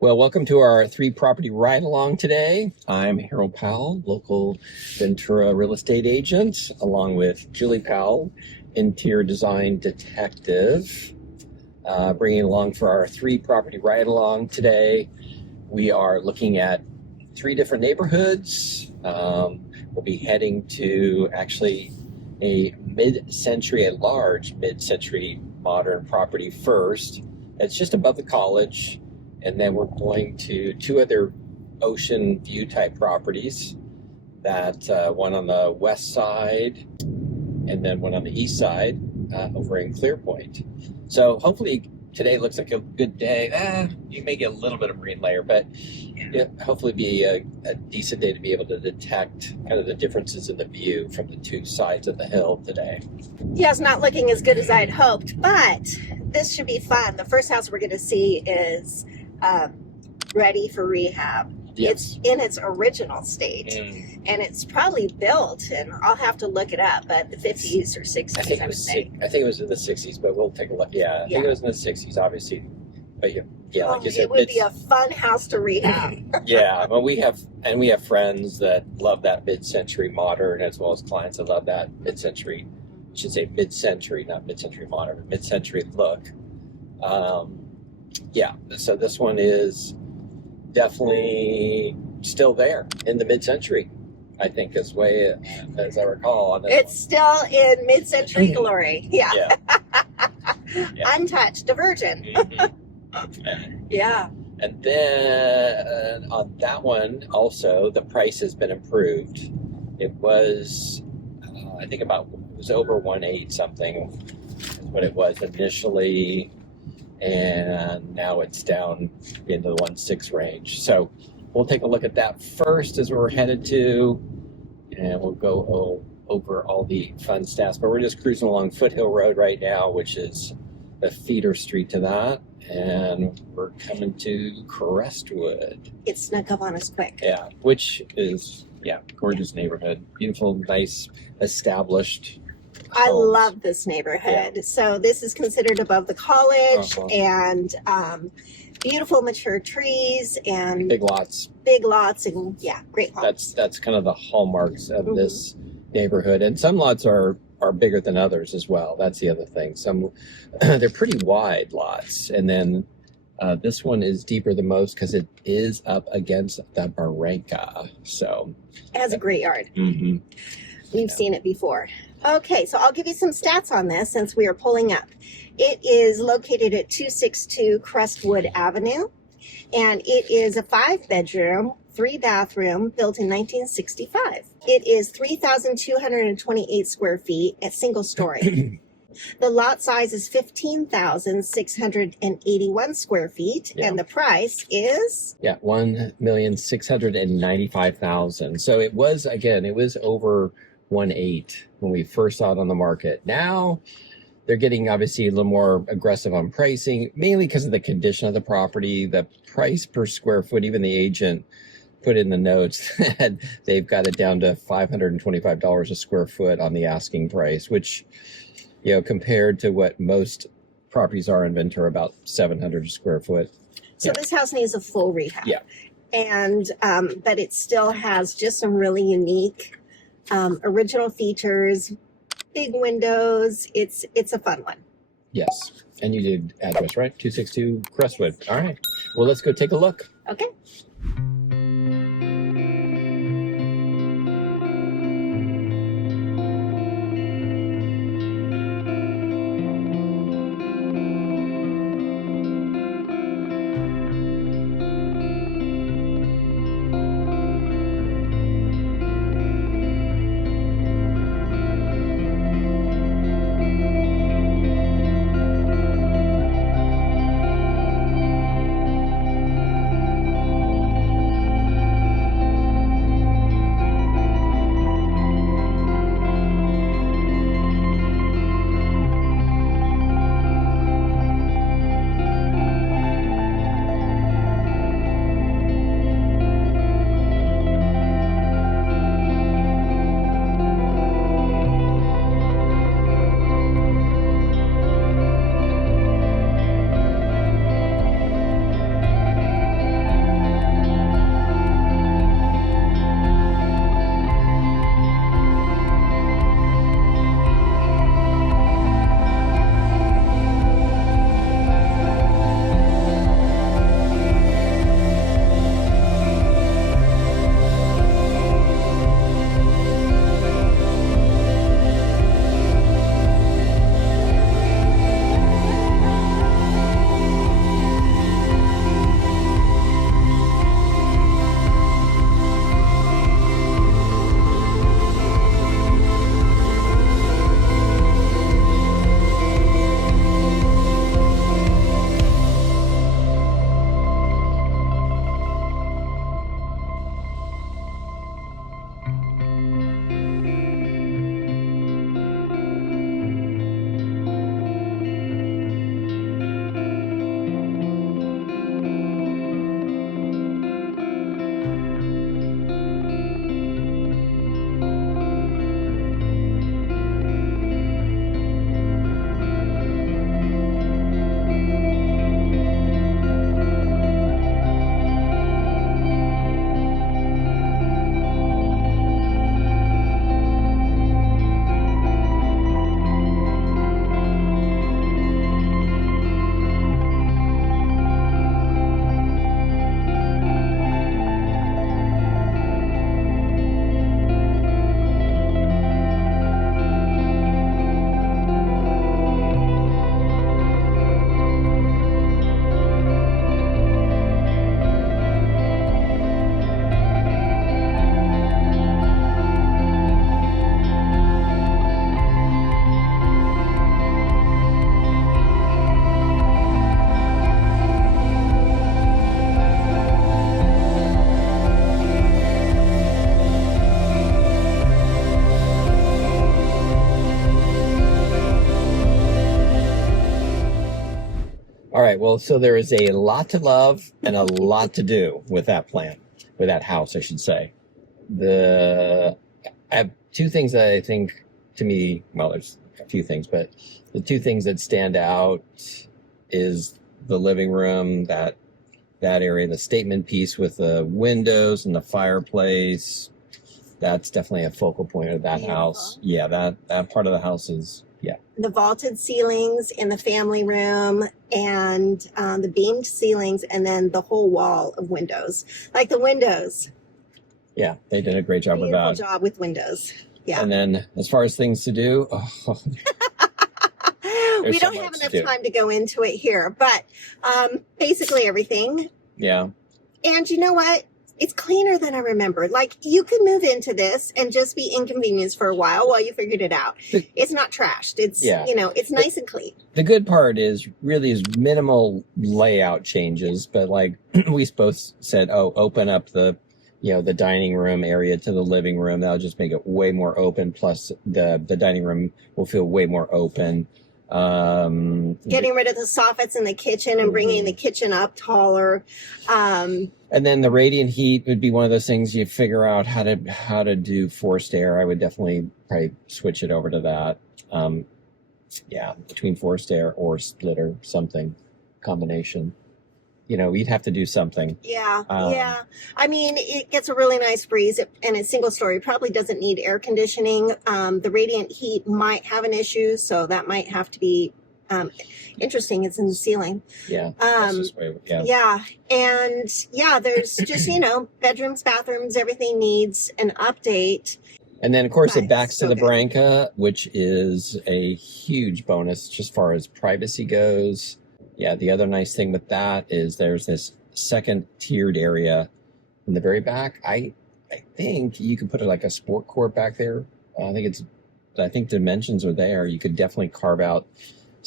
Well, welcome to our 3-property ride-along today. I'm Harold Powell, local Ventura real estate agent, along with Julie Powell, interior design detective, bringing along for our 3-property ride-along today. We are looking at 3 different neighborhoods. We'll be heading to actually a large mid-century modern property first. It's just above the college. And then we're going to 2 other ocean view type properties, that one on the west side and then one on the east side over in Clearpoint. So hopefully today looks like a good day. You may get a little bit of marine layer, but hopefully be a decent day to be able to detect kind of the differences in the view from the 2 sides of the hill today. Yeah, it's not looking as good as I'd hoped, but this should be fun. The first house we're going to see is ready for rehab. Yes. It's in its original state, and it's probably built, and I'll have to look it up, but the 50s or 60s, I think it was in the 60s, but we'll take a look. Yeah, I think it was in the 60s, obviously. But like you said, it would be a fun house to rehab. Yeah, well, we have friends that love that mid-century modern, as well as clients that love that mid-century. I should say mid-century, not mid-century modern, mid-century look. Yeah, so this one is definitely still there in the mid-century, I think, as I recall. On this it's still in mid-century glory. Yeah. Yeah. Untouched, a virgin. Yeah. And then on that one, also, the price has been improved. It was, I think it was over 1.8 something is what it was initially. And now it's down into the 1.6 range. So we'll take a look at that first as we're headed to, and we'll go over all the fun stats. But we're just cruising along Foothill Road right now, which is the feeder street to that. And we're coming to Crestwood. It snuck up on us quick. Yeah, which is, gorgeous neighborhood. Beautiful, nice, established. I love this neighborhood. Yeah. So this is considered above the college, and beautiful mature trees and big lots, and great lots. That's kind of the hallmarks of this neighborhood. And some lots are bigger than others as well. That's the other thing. Some they're pretty wide lots, and then this one is deeper than most because it is up against the Barranca. So it has a great yard. We've seen it before. Okay, so I'll give you some stats on this since we are pulling up. It is located at 262 Crestwood Avenue, and it is a 5-bedroom, 3-bathroom, built in 1965. It is 3,228 square feet at single story. The lot size is 15,681 square feet, and the price is? $1,695,000. So it was over 1.8 when we first saw it on the market. Now they're getting obviously a little more aggressive on pricing, mainly because of the condition of the property. The price per square foot, even the agent put in the notes that they've got it down to $525 a square foot on the asking price, which, compared to what most properties are in Ventura, about $700 a square foot. So this house needs a full rehab. Yeah. And, but it still has just some really unique original features, big windows. It's a fun one. Yes. And you did address, right? 262 Crestwood. All right. Well, let's go take a look. Okay. right. Well, so there is a lot to love and a lot to do with that plan, with that house, I should say. I have two things that I think, to me, well, there's a few things, but the two things that stand out is the living room, that area, the statement piece with the windows and the fireplace. That's definitely a focal point of that house. Yeah, that part of the house is, yeah. The vaulted ceilings in the family room and the beamed ceilings, and then the whole wall of windows. Like the windows. Yeah, they did a great job with that. Beautiful job with windows. Yeah. And then as far as things to do, we don't have enough time to go into it here, but basically everything. Yeah. And you know what? It's cleaner than I remembered. Like, you could move into this and just be inconvenienced for a while you figured it out. It's not trashed. It's, it's nice and clean. The good part is minimal layout changes, but like we both said, open up the dining room area to the living room. That'll just make it way more open. Plus the dining room will feel way more open. Getting rid of the soffits in the kitchen and bringing the kitchen up taller. And then the radiant heat would be one of those things you figure out how to do forced air. I would definitely probably switch it over to that. Between forced air or splitter, something combination. You'd have to do something. Yeah. I mean, it gets a really nice breeze, and it's single story. Probably doesn't need air conditioning. The radiant heat might have an issue, so that might have to be interesting. It's in the ceiling. Yeah. Yeah. And there's just, bedrooms, bathrooms, everything needs an update. And then, of course, it backs to the Branca, which is a huge bonus just as far as privacy goes. Yeah, the other nice thing with that is there's this second tiered area in the very back. I think you could put like a sport court back there. I think dimensions are there. You could definitely carve out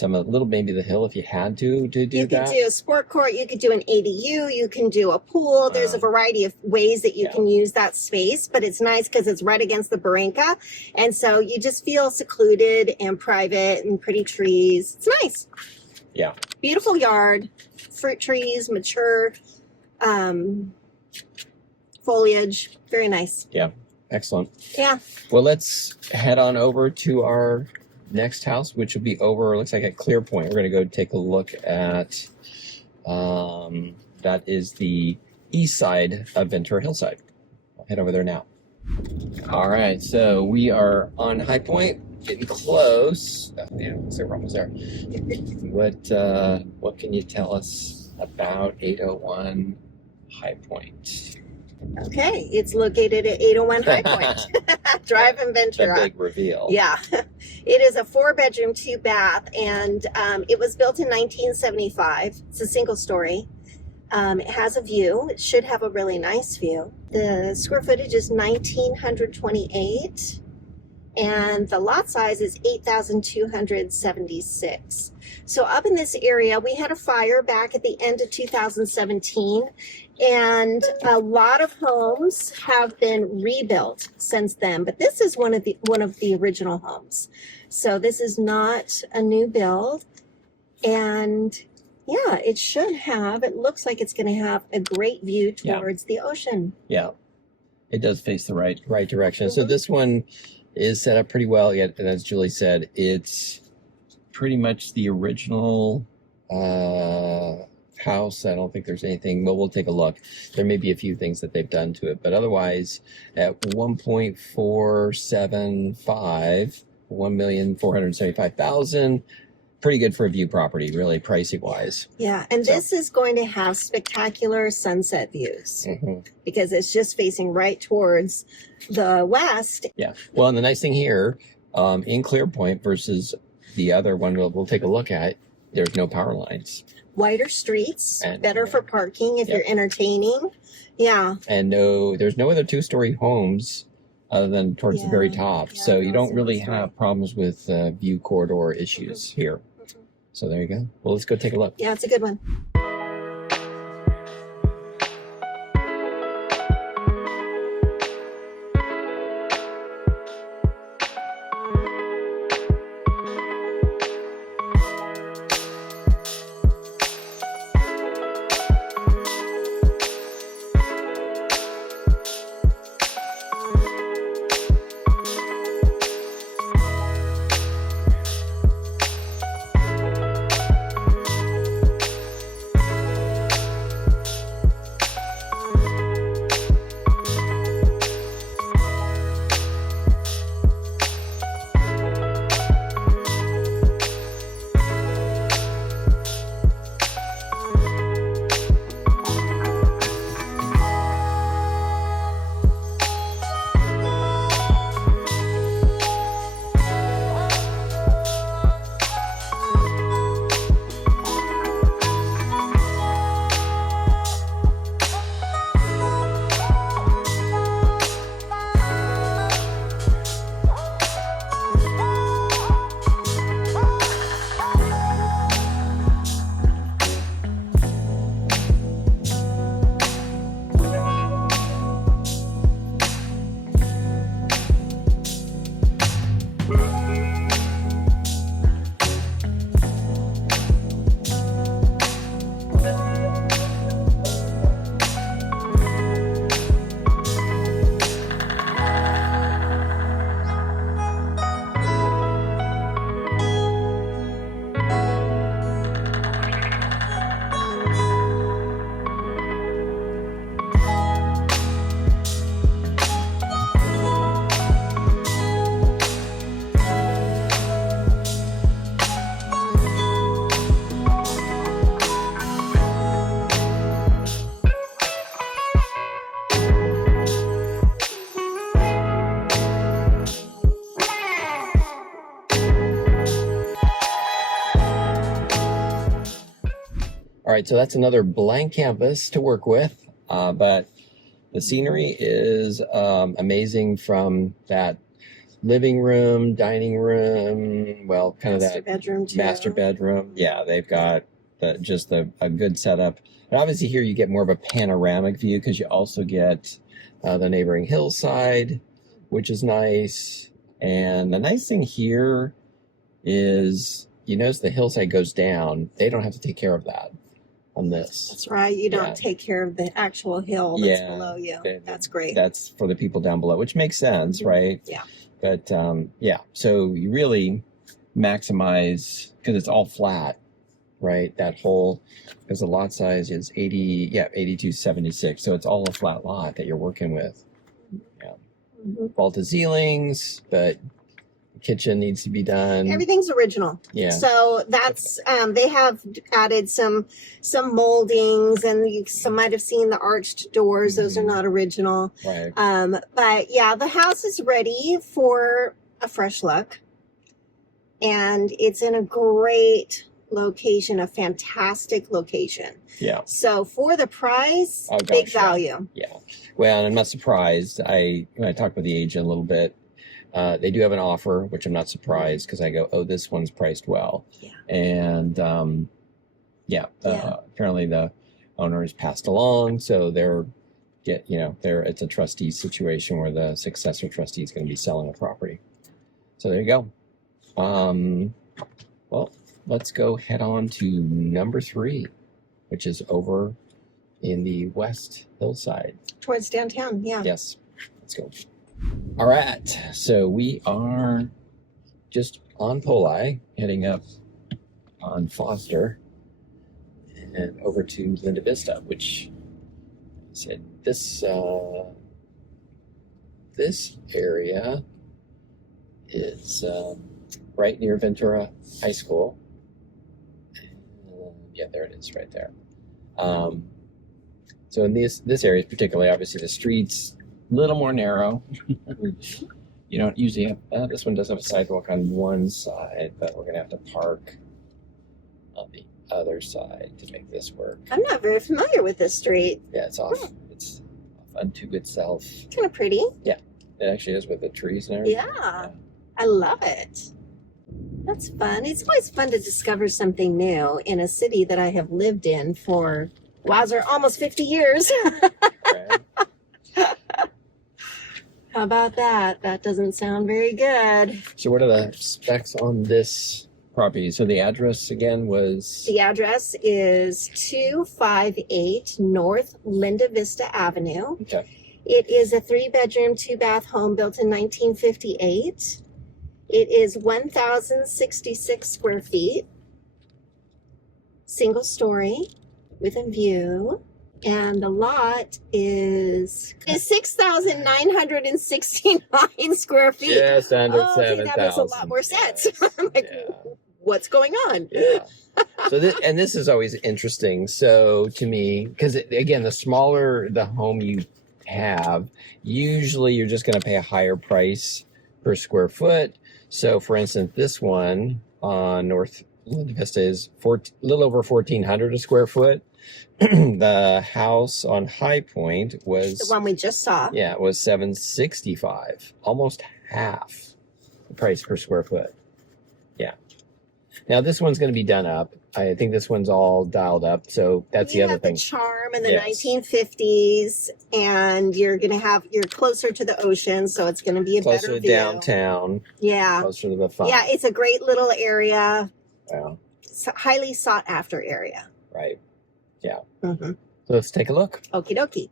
maybe the hill if you had to do that. You could do a sport court. You could do an ADU. You can do a pool. There's a variety of ways that you can use that space, but it's nice because it's right against the Barranca. And so you just feel secluded and private and pretty trees. It's nice. Yeah. Beautiful yard, fruit trees, mature foliage. Very nice. Yeah. Excellent. Yeah. Well, let's head on over to our next house, which will be looks like at Clear Point. We're going to go take a look at, that is the east side of Ventura Hillside. I'll head over there now. All right. So we are on High Point. Getting close. So we're almost there. What can you tell us about 801 High Point? Okay, it's located at 801 High Point Drive in Ventura. A big reveal. Yeah, it is a 4-bedroom, 2-bath, and it was built in 1975. It's a single story. It has a view. It should have a really nice view. The square footage is 1,928. And the lot size is 8,276. So up in this area, we had a fire back at the end of 2017, and a lot of homes have been rebuilt since then. But this is one of the original homes. So this is not a new build, and it looks like it's going to have a great view towards the ocean. Yeah, it does face the right direction. So this one is set up pretty well. Yet, and as Julie said, it's pretty much the original house. I don't think there's anything. Well, we'll take a look. There may be a few things that they've done to it, but otherwise, at 1.475, 1,475,000. Pretty good for a view property, really pricey wise. Yeah, and this is going to have spectacular sunset views because it's just facing right towards the west. Yeah, well, and the nice thing here in Clear Point versus the other one we'll take a look at, there's no power lines. Wider streets, better for parking if you're entertaining. Yeah. And there's no other 2-story homes other than towards the very top. So you don't really have problems with view corridor issues here. So there you go. Well, let's go take a look. Yeah, it's a good one. right, so that's another blank canvas to work with, but the scenery is amazing from that living room, dining room, well, kind of Master that bedroom too. master bedroom. Yeah, they've got a good setup. And obviously here you get more of a panoramic view because you also get the neighboring hillside, which is nice. And the nice thing here is you notice the hillside goes down. They don't have to take care of that on this. That's right. You don't take care of the actual hill that's below you. That's great. That's for the people down below, which makes sense, right? Yeah. But yeah, so you really maximize because it's all flat, right? That whole, because the lot size is 8276. So it's all a flat lot that you're working with. Yeah. Vaulted ceilings, but the kitchen needs to be done. Everything's original. Yeah. So that's they have added some moldings, and you might have seen the arched doors. Those are not original. Right. But yeah, the house is ready for a fresh look, and it's in a great location, a fantastic location. Yeah. So for the price, big value. Yeah. Well, and I'm not surprised. When I talked with the agent a little bit, they do have an offer, which I'm not surprised because I go, oh, this one's priced well. Yeah. And apparently the owner has passed along, so it's a trustee situation where the successor trustee is going to be selling a property. So there you go. Well, let's go head on to number 3, which is over in the west hillside. Towards downtown, yeah. Yes. Let's go. All right. So we are just on Powell, heading up on Foster and over to Linda Vista, which I said this area is right near Ventura High School. Yeah, there it is right there. So in this area particularly, obviously the streets a little more narrow. You don't usually have, this one does have a sidewalk on one side, but we're going to have to park on the other side to make this work. I'm not very familiar with this street. Yeah, it's off. It's off unto itself. Kind of pretty. Yeah, it actually is with the trees and everything. Yeah, I love it. That's fun. It's always fun to discover something new in a city that I have lived in for, wowzer, almost 50 years. Right. How about that? That doesn't sound very good. So what are the specs on this property? So the address again was? The address is 258 North Linda Vista Avenue. Okay. It is a 3-bedroom, 2-bath home built in 1958. It is 1,066 square feet, single story with a view, and the lot is 6,969 square feet. Just under 7,000. That makes a lot more sense. I'm like, what's going on? Yeah. So this is always interesting. So to me, because again, the smaller the home you have, usually you're just going to pay a higher price per square foot. So for instance, this one on North Linda Vista is a little over 1,400 a square foot. The house on High Point was the one we just saw. Yeah, it was $765, almost half the price per square foot. Yeah. Now this one's going to be done up. I think this one's all dialed up. So that's the other thing. The charm in the 1950s, and you're closer to the ocean, so it's going to be a closer better to downtown. Yeah. Closer to the fun. Yeah, it's a great little area. Wow. It's a highly sought after area. Right. Yeah. Mm-hmm. So let's take a look. Okie dokie.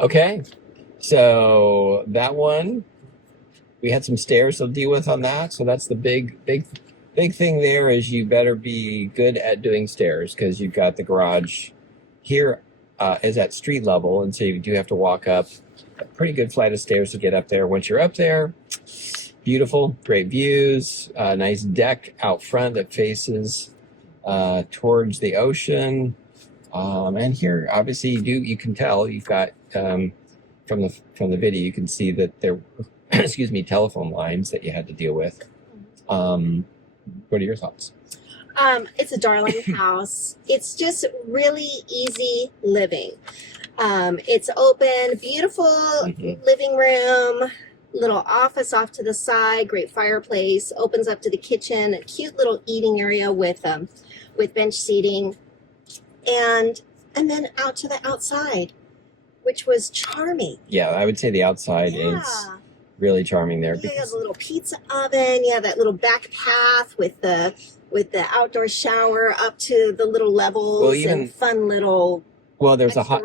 Okay, so that one, we had some stairs to deal with on that. So that's the big thing there is you better be good at doing stairs because you've got the garage here is at street level. And so you do have to walk up a pretty good flight of stairs to get up there. Once you're up there, beautiful, great views, nice deck out front that faces towards the ocean. And here, obviously, you can tell you've got from the video, you can see that there, excuse me, telephone lines that you had to deal with. What are your thoughts? It's a darling house. It's just really easy living. It's open, beautiful living room, little office off to the side, great fireplace, opens up to the kitchen, a cute little eating area with bench seating, and then out to the outside, which was charming. Yeah, I would say the outside is really charming there. You have a little pizza oven. You have that little back path with the outdoor shower up to the little levels and fun little. Well, there was a hot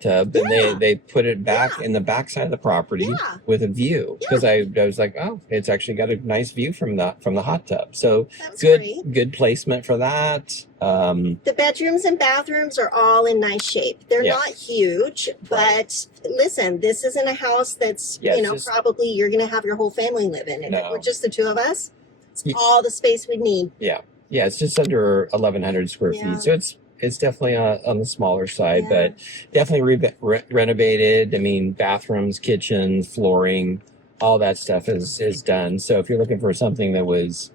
tub, and they put it back in the backside of the property with a view because I was like, oh, it's actually got a nice view from the hot tub. So good placement for that. The bedrooms and bathrooms are all in nice shape. They're not huge, but listen, this isn't a house that's probably you're going to have your whole family live in. If it were just the two of us, it's all the space we need. Yeah, it's just under 1,100 square feet, so it's definitely on the smaller side, but definitely renovated. I mean, bathrooms, kitchen, flooring, all that stuff is done. So if you're looking for something that was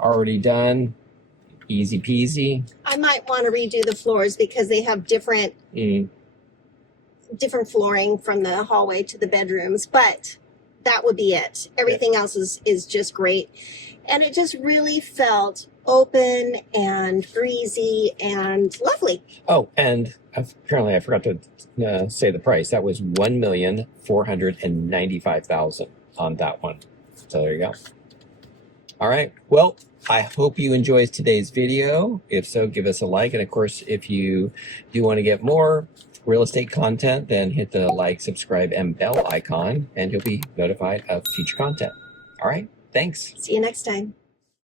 already done, easy peasy. I might want to redo the floors because they have different flooring from the hallway to the bedrooms, but that would be it. Everything else is just great. And it just really felt open and breezy and lovely. Oh, and apparently I forgot to say the price. That was $1,495,000 on that one. So there you go. All right. Well, I hope you enjoyed today's video. If so, give us a like. And of course, if you do want to get more real estate content, then hit the like, subscribe, and bell icon, and you'll be notified of future content. All right. Thanks. See you next time.